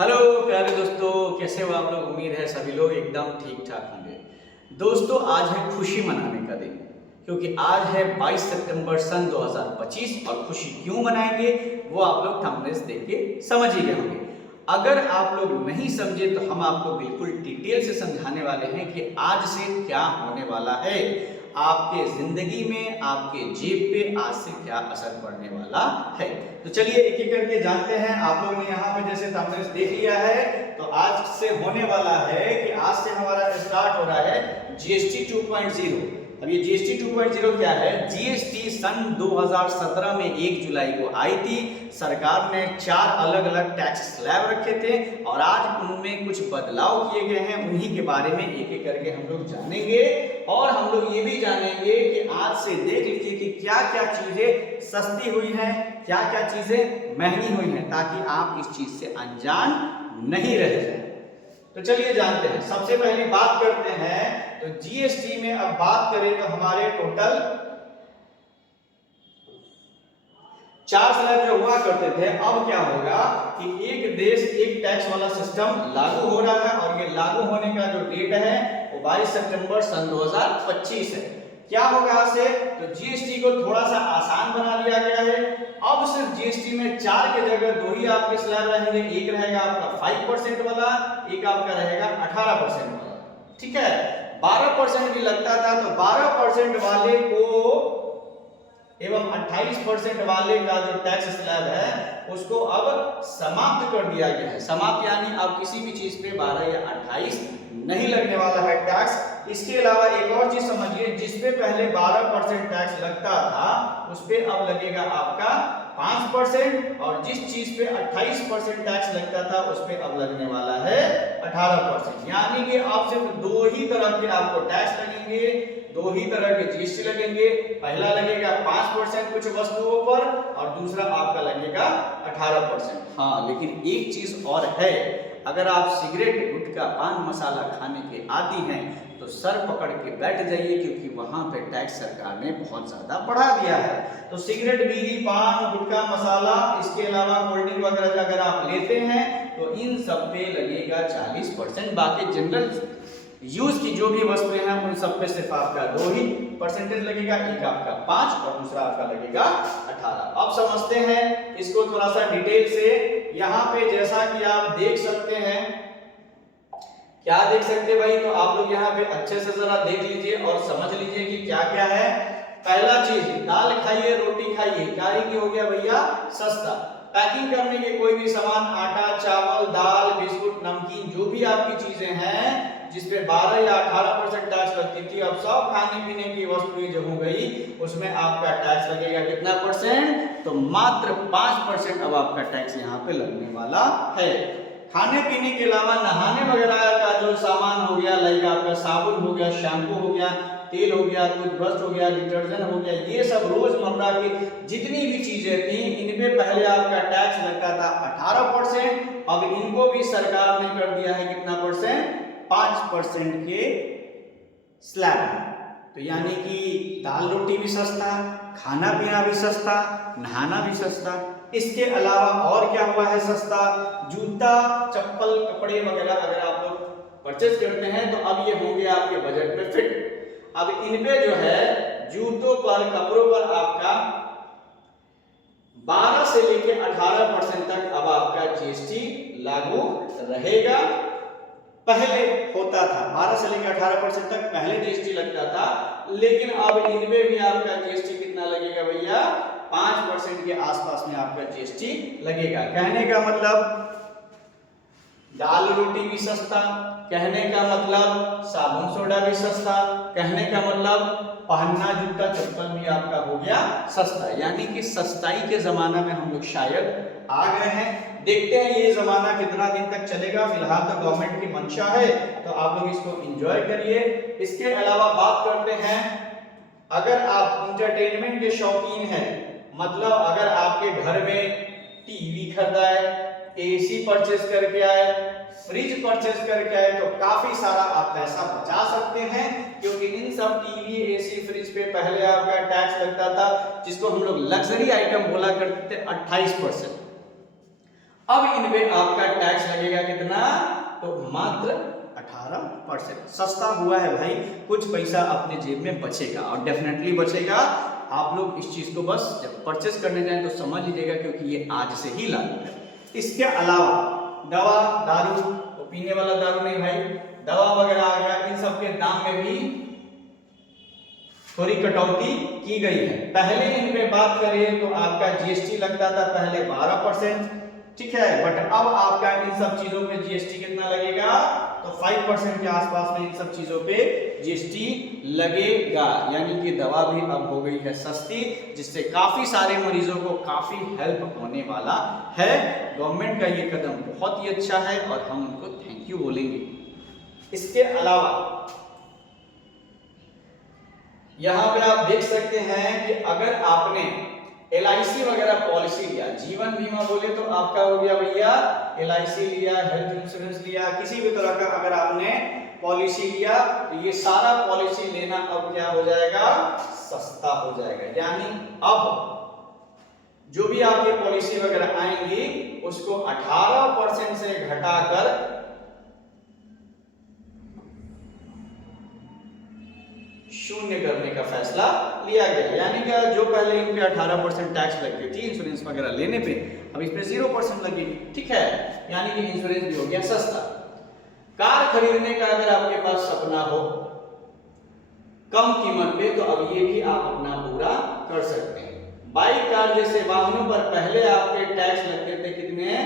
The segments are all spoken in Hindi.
हेलो प्यारे दोस्तों, कैसे हो आप लोग। उम्मीद है सभी लोग एकदम ठीक ठाक होंगे। दोस्तों, आज है खुशी मनाने का दिन, क्योंकि आज है 22 सितंबर सन 2025। और खुशी क्यों मनाएंगे वो आप लोग थंबनेल्स देख के समझ ही गए होंगे। अगर आप लोग नहीं समझे तो हम आपको बिल्कुल डिटेल से समझाने वाले हैं कि आज से क्या होने वाला है, आपके जिंदगी में, आपके जेब पे आज से क्या असर पड़ने वाला है। तो चलिए एक एक करके जानते हैं। आप लोगों ने यहाँ पे जैसे थंबनेल्स देख लिया है, तो आज से होने वाला है कि आज से हमारा स्टार्ट हो रहा है जीएसटी 2.0। अब ये जीएसटी 2.0 क्या है? जीएसटी सन 2017 में 1 जुलाई को आई थी। सरकार ने 4 अलग अलग टैक्स स्लैब रखे थे और आज उनमें कुछ बदलाव किए गए हैं। उन्हीं के बारे में एक एक करके हम लोग जानेंगे और हम लोग ये भी जानेंगे कि आज से देख लीजिए कि क्या क्या चीजें सस्ती हुई हैं, क्या क्या चीजें महंगी हुई हैं, ताकि आप इस चीज से अनजान नहीं रह जाए। तो चलिए जानते हैं। सबसे पहले बात करते हैं तो जीएसटी में अब बात करें तो हमारे टोटल 4 स्लैब जो हुआ करते थे, अब क्या होगा कि एक देश एक टैक्स वाला सिस्टम लागू हो रहा है और ये लागू होने का जो डेट है वो 22 सितंबर सन 2025 है। क्या होगा से तो जीएसटी को थोड़ा सा आसान बना दिया गया है। अब सिर्फ जीएसटी में 4 के जगह 2 ही आपके स्लैब रहेंगे। एक रहेगा आपका 5% वाला, एक आपका रहेगा 18% वाला। ठीक है, 12% भी लगता था तो 12% वाले को एवं 28% वाले का जो टैक्स स्लैब है उसको अब समाप्त कर दिया गया है। समाप्त यानी अब किसी भी चीज पे 12 या 28 नहीं लगने वाला है टैक्स। इसके अलावा एक और चीज समझिए, जिसपे पहले 12% टैक्स लगता था उस पे अब लगेगा आपका 5%, और जिस चीज पे 28% टैक्स लगता था उस पे अब लगने वाला है 18%। यानी कि आप सिर्फ 2 ही तरह के आपको टैक्स लगेंगे, 2 ही तरह के जीएसटी लगेंगे। पहला लगेगा 5% कुछ वस्तुओं पर और दूसरा आपका लगेगा 18%। हाँ, लेकिन एक चीज और है, अगर आप सिगरेट, गुटखा, पान मसाला खाने के आदी हैं तो सर पकड़ के बैठ जाइए, क्योंकि वहां पे टैक्स सरकार ने बहुत ज्यादा बढ़ा दिया है। तो सिगरेट, बीड़ी, पान, गुटखा, मसाला, इसके अलावा कोल्ड ड्रिंक वगैरह अगर आप लेते हैं तो इन सब पे लगेगा 40%। बाकी जनरल यूज की जो भी वस्तुएं हैं उन सब पे सिर्फ आपका 2 ही परसेंटेज लगेगा, एक आपका 5 और दूसरा आपका लगेगा 18। अब समझते हैं इसको थोड़ा सा डिटेल से। यहाँ पे जैसा कि आप देख सकते हैं, क्या देख सकते हैं भाई, तो आप लोग यहाँ पे अच्छे से जरा देख लीजिए और समझ लीजिए कि क्या क्या है। पहला चीज, दाल खाइए रोटी खाइए, क्या की हो गया भैया? सस्ता। पैकिंग करने के कोई भी सामान, आटा, चावल, दाल, बिस्कुट, नमकीन, जो भी आपकी चीजें हैं जिसपे 12 या 18% टैक्स लगती थी, अब सब खाने पीने की वस्तुएं जो हो गई उसमें आपका टैक्स लगेगा कितना परसेंट? तो मात्र 5% अब आपका टैक्स यहाँ पे लगने वाला है। खाने पीने के अलावा नहाने वगैरह का जो सामान हो गया, लाइक आपका साबुन हो गया, शैम्पू हो गया, तेल हो गया, टूथब्रश हो गया, डिटर्जेंट हो गया, ये सब रोजमर्रा की जितनी भी चीजें थी इनपे पहले आपका टैक्स लगता था 18%। अब इनको भी सरकार ने कर दिया है कितना परसेंट? 5% के स्लैब। तो यानी कि दाल रोटी भी सस्ता, खाना पीना भी सस्ता, नहाना भी सस्ता। इसके अलावा और क्या हुआ है सस्ता? जूता, चप्पल, कपड़े वगैरह अगर आप लोग परचेज करते हैं तो अब ये होंगे आपके बजट में फिट। अब इन पे जो है जूतों पर, कपड़ों पर आपका 12 से लेकर 18% तक अब आपका जीएसटी लागू रहेगा। पहले होता था 12 से लेकर 18% तक पहले जीएसटी लगता था, लेकिन अब इनमें भी आपका जीएसटी कितना लगेगा भैया? 5% के आसपास में आपका जीएसटी लगेगा। कहने का मतलब दाल रोटी भी सस्ता, कहने का मतलब साबुन सोडा भी सस्ता, कहने का मतलब पहनना जूता चप्पल भी आपका हो गया सस्ता। यानी कि सस्ताई के जमाना में हम लोग शायद आ गए हैं। देखते हैं ये जमाना कितना दिन तक चलेगा। फिलहाल तो गवर्नमेंट की मंशा है तो आप लोग इसको एंजॉय करिए। इसके अलावा बात करते हैं, अगर आप इंटरटेनमेंट के शौकीन हैं, मतलब अगर आपके घर में टीवी खरीदा है, एसी परचेज करके आए, फ्रिज परचेज करके आए, तो काफी सारा आप पैसा बचा सकते हैं, क्योंकि इन सब टीवी, एसी, फ्रिज पे पहले आपका टैक्स लगता था जिसको हम लोग लग्जरी आइटम बोला करते थे 28%। अब इन पे आपका टैक्स लगेगा कितना, तो मात्र 18%। सस्ता हुआ है भाई, कुछ पैसा अपने जेब में बचेगा और डेफिनेटली बचेगा। आप लोग इस चीज को बस जब परचेस करने जाएं तो समझ लीजिएगा, क्योंकि ये आज से ही लागू है। इसके अलावा दवा, दारू, तो पीने वाला दारू नहीं भाई, दवा वगैरह आ गया, इन सब के दाम में भी थोड़ी कटौती की गई है। पहले इन पे बात करें तो आपका जीएसटी लगता था पहले 12%, ठीक है, बट अब आपका इन सब चीजों पे जीएसटी कितना लगेगा, तो 5% के आसपास में इन सब चीजों पे जीएसटी लगेगा। यानी कि दवा भी अब हो गई है सस्ती, जिससे काफी सारे मरीजों को काफी हेल्प होने वाला है। गवर्नमेंट का ये कदम बहुत ही अच्छा है और हम उनको थैंक यू बोलेंगे। इसके अलावा यहां पे आप देख सकते हैं कि अगर आपने LIC वगैरह पॉलिसी लिया, जीवन बीमा बोले तो आपका हो गया भैया LIC लिया, हेल्थ इंश्योरेंस लिया, किसी भी तरह का अगर आपने पॉलिसी लिया तो ये सारा पॉलिसी लेना अब क्या हो जाएगा, सस्ता हो जाएगा। यानी अब जो भी आपकी पॉलिसी वगैरह आएंगी उसको 18% से घटाकर 0 करने का फैसला लिया गया। यानी कि जो पहले इन पे 18% टैक्स लगती थी इंश्योरेंस वगैरह लेने पे, अब इस पे 0% लगेगी, ठीक है। यानी कि इंश्योरेंस भी हो गया सस्ता। कार खरीदने का अगर आपके पास सपना हो कम कीमत पे, तो अब ये भी आप अपना पूरा कर सकते हैं। बाइक, कार जैसे वाहनों पर पहले आपके टैक्स लगते थे कितने,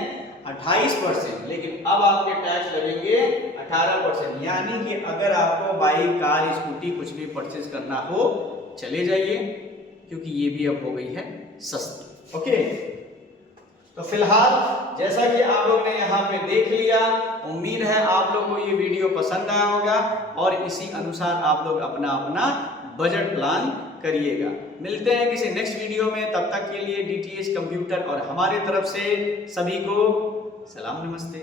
28%, लेकिन अब आपके टैक्स लगेंगे 18%। यानी कि अगर आपको बाइक, कार, स्कूटी कुछ भी परचेज करना हो चले जाइए, क्योंकि ये भी अब हो गई है सस्ती। ओके, तो फिलहाल जैसा कि आप लोग ने यहाँ पे देख लिया, उम्मीद है आप लोगों को ये वीडियो पसंद आया होगा और इसी अनुसार आप लोग अपना अपना बजट प्लान करिएगा। मिलते हैं किसी नेक्स्ट वीडियो में, तब तक के लिए DTH कंप्यूटर और हमारे तरफ से सभी को सलाम, नमस्ते।